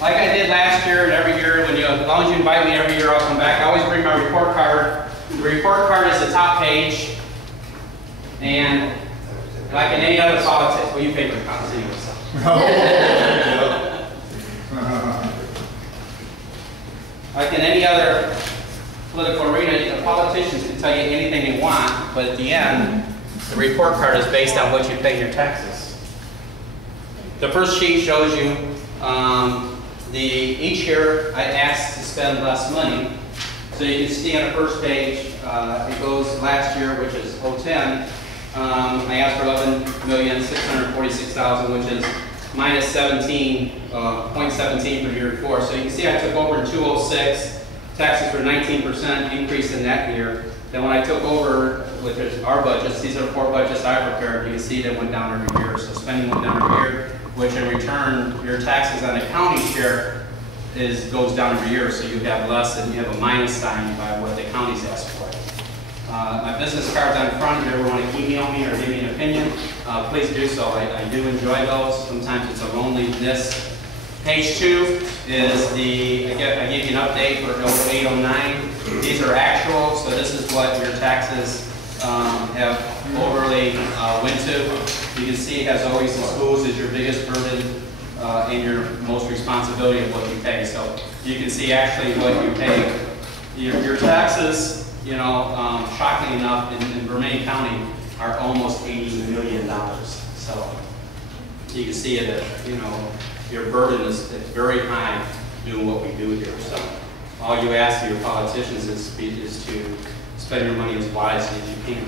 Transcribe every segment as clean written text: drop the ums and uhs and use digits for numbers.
like I did last year and every year, as long as you invite me every year, I'll come back. I always bring my report card. The report card is the top page. And like in any other politics, well, you pay for comments anyway, so. Like in any other political arena, the politicians can tell you anything they want, but at the end, the report card is based on what you pay your taxes. The first sheet shows you each year I asked to spend less money. So you can see on the first page, it goes last year, which is 2010. I asked for $11,646,000, which is minus 0.17 for the year before. So you can see I took over in 2006. Taxes were 19% increase in that year. Then when I took over with our budgets, these are the 4 budgets I prepared, you can see they went down every year. So spending went down every year, which in return, your taxes on the county share goes down every year. So you have less and you have a minus sign by what the county's asked for. My business card's on front. If you ever want to email me or give me an opinion, please do so. I do enjoy those. Sometimes it's a loneliness. Page 2 is I give you an update for 0809. These are actual, so this is what your taxes have overly went to. You can see, as always, the schools is your biggest burden and your most responsibility of what you pay. So you can see actually what you pay. Your taxes, shockingly enough, in Vermilion County are almost $80 million. So you can see it, your burden is very high doing what we do here. So all you ask of your politicians is to spend your money as wisely as you can.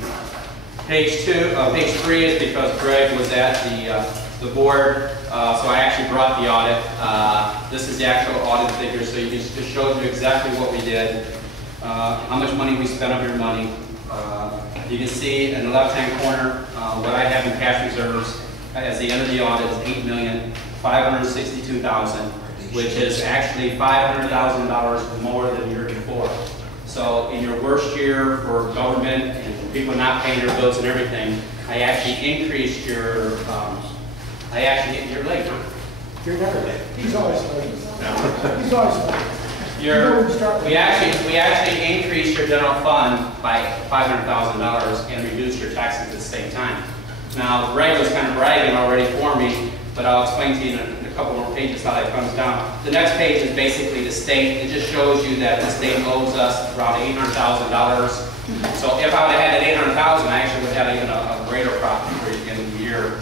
Page 3 is because Greg was at the board, so I actually brought the audit. This is the actual audit figure, so you just shows you exactly what we did. How much money we spent of your money. You can see in the left-hand corner what I have in cash reserves as the end of the audit is $8,562,000, which is actually $500,000 more than the year before. So in your worst year for government and for people not paying their bills and everything, I actually increased your you're late, huh? You're never late. He's always late. No. He's always late. We actually increased your general fund by $500,000 and reduced your taxes at the same time. Now, Greg was kind of bragging already for me, but I'll explain to you in a couple more pages how that comes down. The next page is basically the state. It just shows you that the state owes us around $800,000. So if I would have had that $800,000, I actually would have even a greater profit for the end of the year.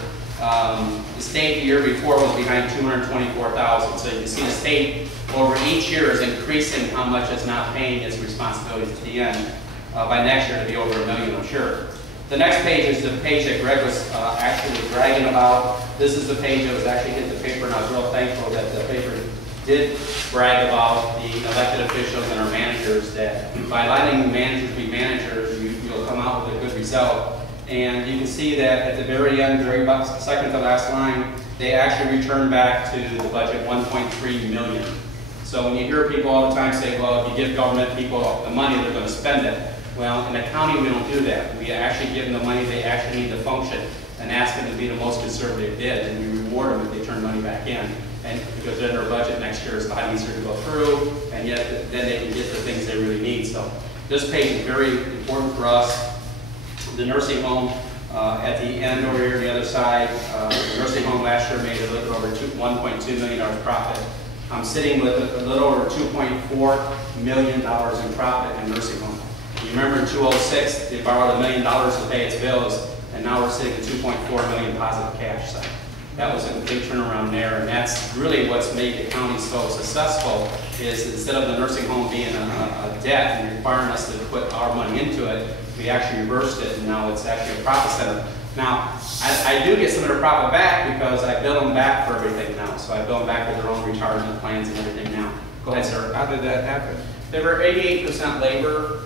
The state the year before was behind $224,000. So you can see the state over each year is increasing how much it's not paying its responsibilities at the end. By next year, it'll be over $1 million, I'm sure. The next page is the page that Greg was actually bragging about. This is the page that was actually hit the paper, and I was real thankful that the paper did brag about the elected officials and our managers, that by letting the managers be managers, you'll come out with a good result. And you can see that at the very end, second to last line, they actually returned back to the budget $1.3 million. So when you hear people all the time say, well, if you give government people the money, they're going to spend it. Well, in the county, we don't do that. We actually give them the money they actually need to function and ask them to be the most conservative bid, and we reward them if they turn money back in. And because then their budget next year is a lot easier to go through, and yet then they can get the things they really need. So this page is very important for us. The nursing home at the end over here on the other side, the nursing home last year made a little over $1.2 million profit. I'm sitting with a little over $2.4 million in profit in nursing home. You remember in 2006, they borrowed $1 million to pay its bills, and now we're sitting at $2.4 million positive cash. So that was a big turnaround there, and that's really what's made the county so successful, is instead of the nursing home being a debt and requiring us to put our money into it, we actually reversed it, and now it's actually a profit center. Now, I do get some of their profit back because I bill them back for everything now. So I bill them back with their own retirement plans and everything now. Go ahead, sir. How did that happen? They were 88% labor,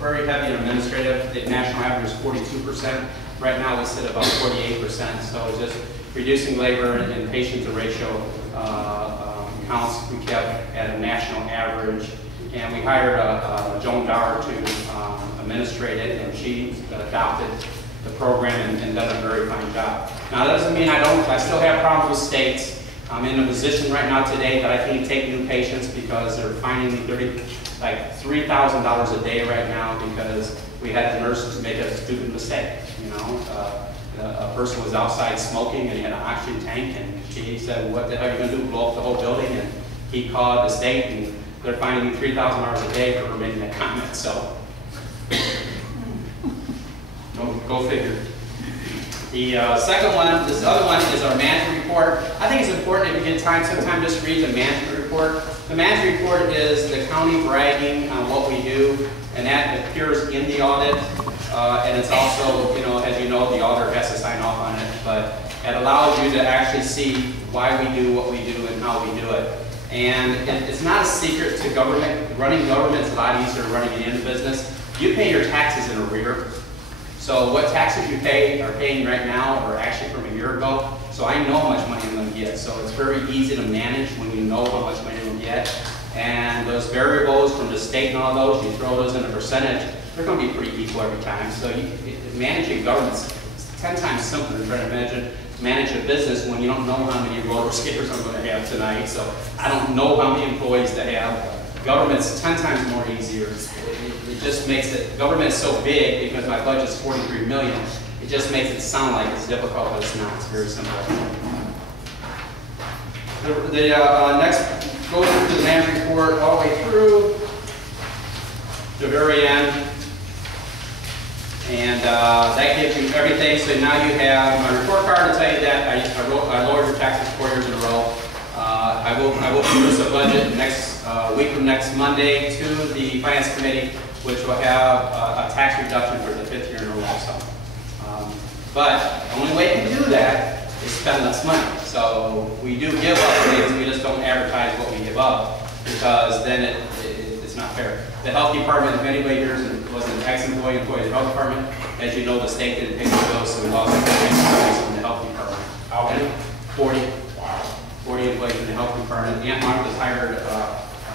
very heavy and administrative. The national average is 42%. Right now we sit about 48%. So it's just reducing labor and patient to ratio counts we kept at a national average. And we hired Joan Dower to administrate it, and she adopted the program and done a very fine job. Now that doesn't mean I still have problems with states. I'm in a position right now today that I can't take new patients because they're finding me $3,000 a day right now because we had the nurses make a stupid mistake. You know, a person was outside smoking and he had an oxygen tank, and she said, "What the hell are you going to do? Blow up the whole building?" And he called the state, and they're finding me $3,000 a day for her making that comment. So, go figure. The second one, this other one is our management report. I think it's important if you get time, sometime just read the management report. The management report is the county bragging on what we do, and that appears in the audit. And it's also, you know, as you know, the auditor has to sign off on it, but it allows you to actually see why we do what we do and how we do it. And it's not a secret to government. Running government is a lot easier than running any business. You pay your taxes in arrear. So what taxes you are paying right now are actually from a year ago. So I know how much money I'm going to get. So it's very easy to manage when you know how much money you're going to get. And those variables from the state and all those, you throw those in a percentage, they're going to be pretty equal every time. So managing government's 10 times simpler than trying to manage a business when you don't know how many roller skaters I'm going to have tonight. So I don't know how many employees to have. Government's 10 times more easier. It just makes it, government is so big because my budget's $43 million. It just makes it sound like it's difficult, but it's not. It's very simple. Next, go through the management report all the way through the very end. And that gives you everything. So now you have my report card to tell you that I lowered your taxes 4 years in a row. I will produce a budget next week from next Monday to the Finance Committee, which will have a tax reduction for the 5th year in a row. So, but the only way to do that is spend less money. So we do give up things, we just don't advertise what we give up because then it's not fair. The health department, if anybody here was an ex-employee employee of the health department, as you know, the state didn't pay the bills, so we lost employees in the health department. How many? 40. Wow. 40 employees in the health department. Aunt Martha's hired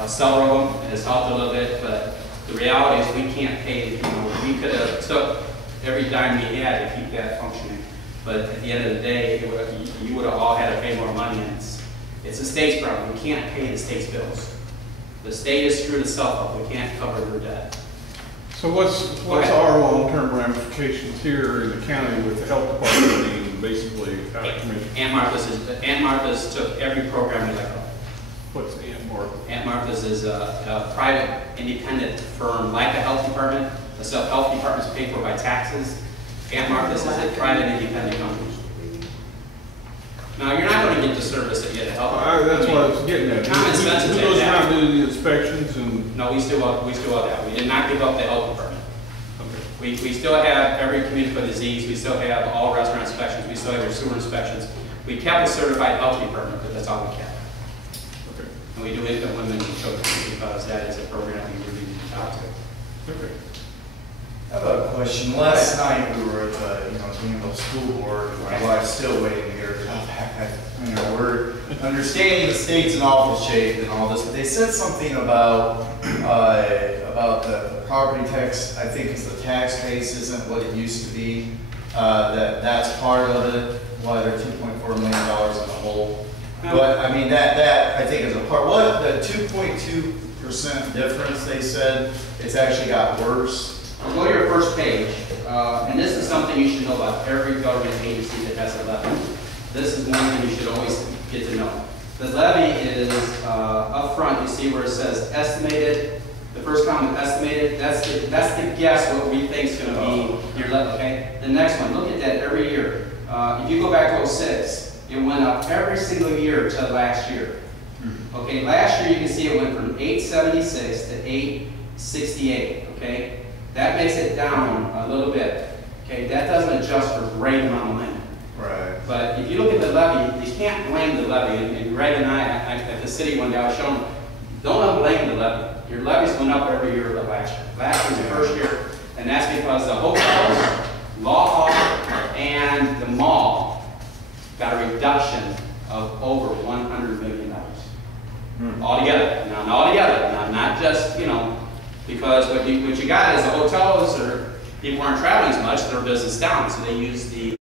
several of them, and it's helped a little bit, but the reality is we can't pay, you know, we could have took every dime we had to keep that functioning. But at the end of the day, you would have all had to pay more money, and it's the state's problem. We can't pay the state's bills. The state has screwed itself up. We can't cover their debt. So what's our long-term ramifications here in the county with the health department being basically out of commission? Aunt Martha's took every program we let go. What's Aunt Martha? Aunt Martha's is a private independent firm like a health department. The health department is paid for by taxes. Aunt Martha's is a private independent company. Now, you're not going to get the service that you get at health department. That's what I was getting at. Common sense is who goes around doing the inspections and... No, we still have that. We did not give up the health department. Okay. We still have every community for disease. We still have all restaurant inspections. We still have your sewer inspections. We kept a certified health department, but that's all we kept. Okay. And we do infant, women, and children because that is a program we really need to talk to. Okay. I have a question. Last night we were at the Campbell School Board, and my wife's still waiting to hear about that. We're understanding the state's in awful shape and all this, but they said something about the property tax. I think it's the tax base isn't what it used to be. That's part of it. Why they're $2.4 million in the hole. But I mean that I think is a part. What the 2.2% difference they said it's actually got worse. Go to your first page, and this is something you should know about every government agency that has a levy. This is one thing you should always get to know. The levy is up front. You see where it says estimated. The first column, estimated. That's the guess what we think is going to be your levy. Okay. The next one. Look at that every year. If you go back to 06, it went up every single year till last year. Okay. Last year you can see it went from 876 to 868. Okay. That makes it down a little bit. Okay, that doesn't adjust for great amount of money. Right. But if you look at the levy, you can't blame the levy. And Greg and I at the city one day, I was showing them, don't blame the levy. Your levies went up every year but last year. Last year was the first year, and that's because the hotels, law office, and the mall got a reduction of over $100 million. Altogether. Now, not altogether. Now, not just, because what you got is the hotels or people aren't traveling as much, their business down, so they use the